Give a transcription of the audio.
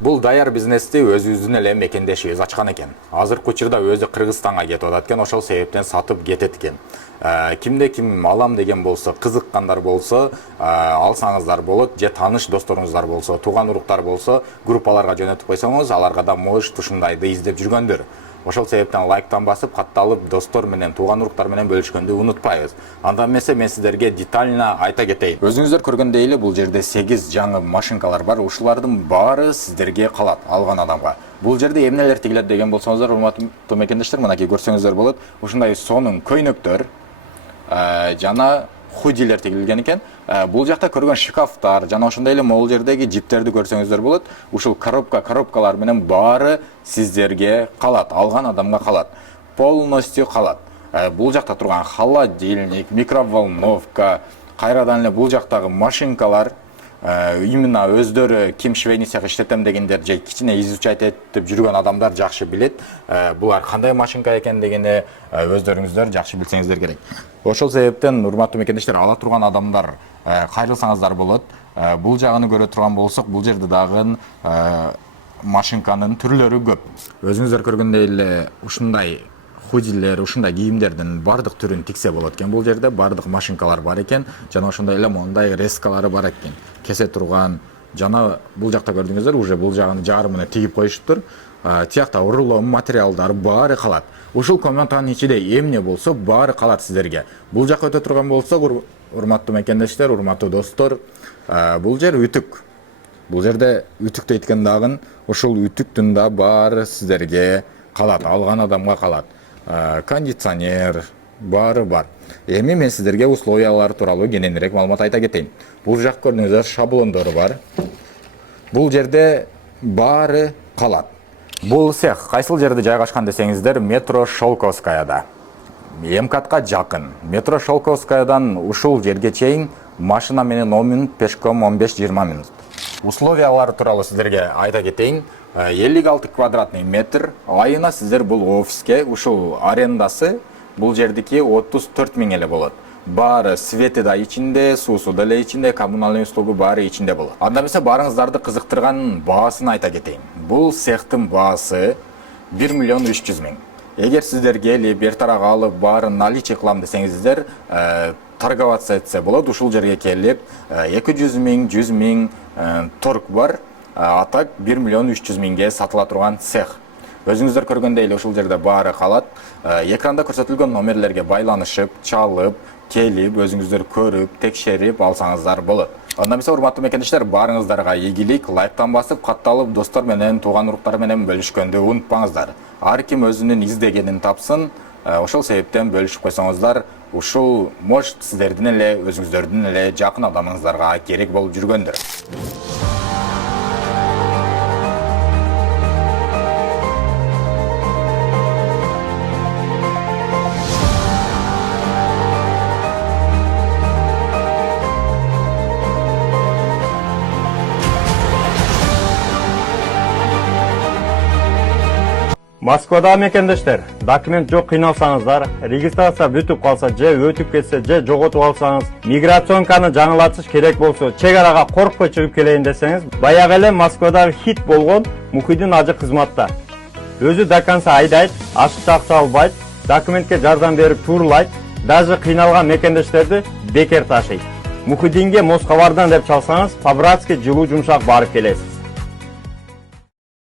Бул даяр бизнести өзүбүздүн эле мекендешибиз ачкан экен. Азыркы учурда өзү Кыргызстанга кетип атат экен, ошол себептен сатып кетет экен. Кимде ким алам деген болсо, кызыккандар болсо, алсаңыздар болот, же тааныш досторуңуздар болсо, тууган уруктар болсо, группаларга жөнөтүп койсоңуз, аларга да может ушундайды издеп жүргөндөр. Ошол себептен лайктан басып, катталып, достор менен, тууган уруктар менен бөлүшкөндү унутпайбыз. Анда эмесе мен сиздерге детально айта кетейин. Өзүңүздөр көргөндөй эле бул жерде 8 жаңы машинкалар бар. Ушулардын баары сиздерге калат, алган адамга. Бул жерде эмнелер тигилет деген болсоңуздар, урматтуу мекендештер, мынакей көрсөңүздөр болот. Ушундай сонун көйнөктөр жана худилер тигилген экен. Бул жакта көргөн шкафтар жана ошондой эле могул жердеги жиптерди көрсөңүздөр болот. Ушул коробкалар менен баары сиздерге калат, алган адамга калат. Полностью калат. Бул жакта турган холодильник, микроволновка, кайрадан эле бул жактагы машинкалар именно өздөрү ким швейный цех иштетем дегендер же кичине изучать этип жүргөн адамдар жакшы билет. Булар кандай машинка экендигини өздөрүңүздөр жакшы билсеңиздер керек. Ошол себептен урматтуу мекендештер, ала турган адамдар кайрылсаңыздар болот. Бул жагын көрө турган болсок, бул жерде дагы машинканын түрлөрү көп. Өзүңүздөр көргөндөй эле ушундай худилер, ушундай кийимдердин бардык түрүн тиксе болот экен. Бул жерде бардык машинкалар бар экен, жана ошондой эле мондай резкалары бар экен. Кесе турган жана бул жакта көрдүңүздөр, уже бул жагын жарымына тигип коюшуптур. Тиякта рулон материалдар баары калат. Ушул комнатанын ичинде эмне болсо баары калат сиздерге. Бул жакка өтө турган болсок, урматтуу мекендештер, урматтуу достор, бул жер ütүк. Бул жерде ütүк дейт дагы, ушул ütүктүн да баары сиздерге калат, алган адамга калат. Кондиционер баары бар. Эми мен сиздерге условиялар тууралуу кененирээк маалымат айта кетейин. Бул жак көрдүңүздөр шаблондору бар. Бул жерде баары калат. Бул цех кайсыл жерде жайгашкан десеңиздер, метро Шелковскаяда. МКАДка жакын. Метро Шелковскаядан ушул жерге чейин машина менен 10 мүнөт, пешком 15-20 мүнөт. Условиялар тууралуу сиздерге айта кетейин. 56 квадратный метр. Айына сиздер бул офиске, ушул арендасы бул жердики 34 000 эле болот. Баары свети да ичинде, суусу да эле ичинде, коммуналдык услугу баары ичинде болот. Анда эмесе баарыңыздарды кызыктырган баасын айта кетейин. Бул цехтин баасы 1 300 000. Эгер сиздер келип, бер тарага алып, баарын наличие кылам десеңиздер, торговаться этсе болот. Ушул жерге келип, 200 000, 100 000 торг бар. А так 1 300 000 сатыла турган цех. Өзүңүздөр көргөндөй эле ушул жерде баары калат. Экранда көрсөтүлгөн номерлерге байланышып, чалып, келип, өзүңүздөр көрүп, текшерип алсаңыздар болот. Анда эмесе урматтуу мекендештер, баарыңыздарга ийгилик, лайктан басып, катталып, достор менен, тууган уруктар менен бөлүшкөндү унутпаңыздар. Ар ким өзүнүн издегенин тапсын. Ошол себептен бөлүшүп койсоңуздар, ушул может сиздердин эле, өзүңүздөрдүн эле жакын адамыңыздарга керек болуп жүргөндүр. Москвада мекендештер, документ жок кыйналсаңыздар, регистрация бүтүп калса же өтүп кетсе же жоготуп алсаңыз, миграционканы жаңылатыш керек болсо, чек арага коркпой чыгып келейин десеңиз, баягы эле Москвадагы хит болгон Мухиддин ажы кызматта. Өзү до конца айдайт, ашыкча акча албайт, документке жардам берип турлайт, даже кыйналган мекендештерди бекер ташыйт. Мухиддинге Москвадан деп чалсаңыз, по-братски жылуу жумшак барып келесиз.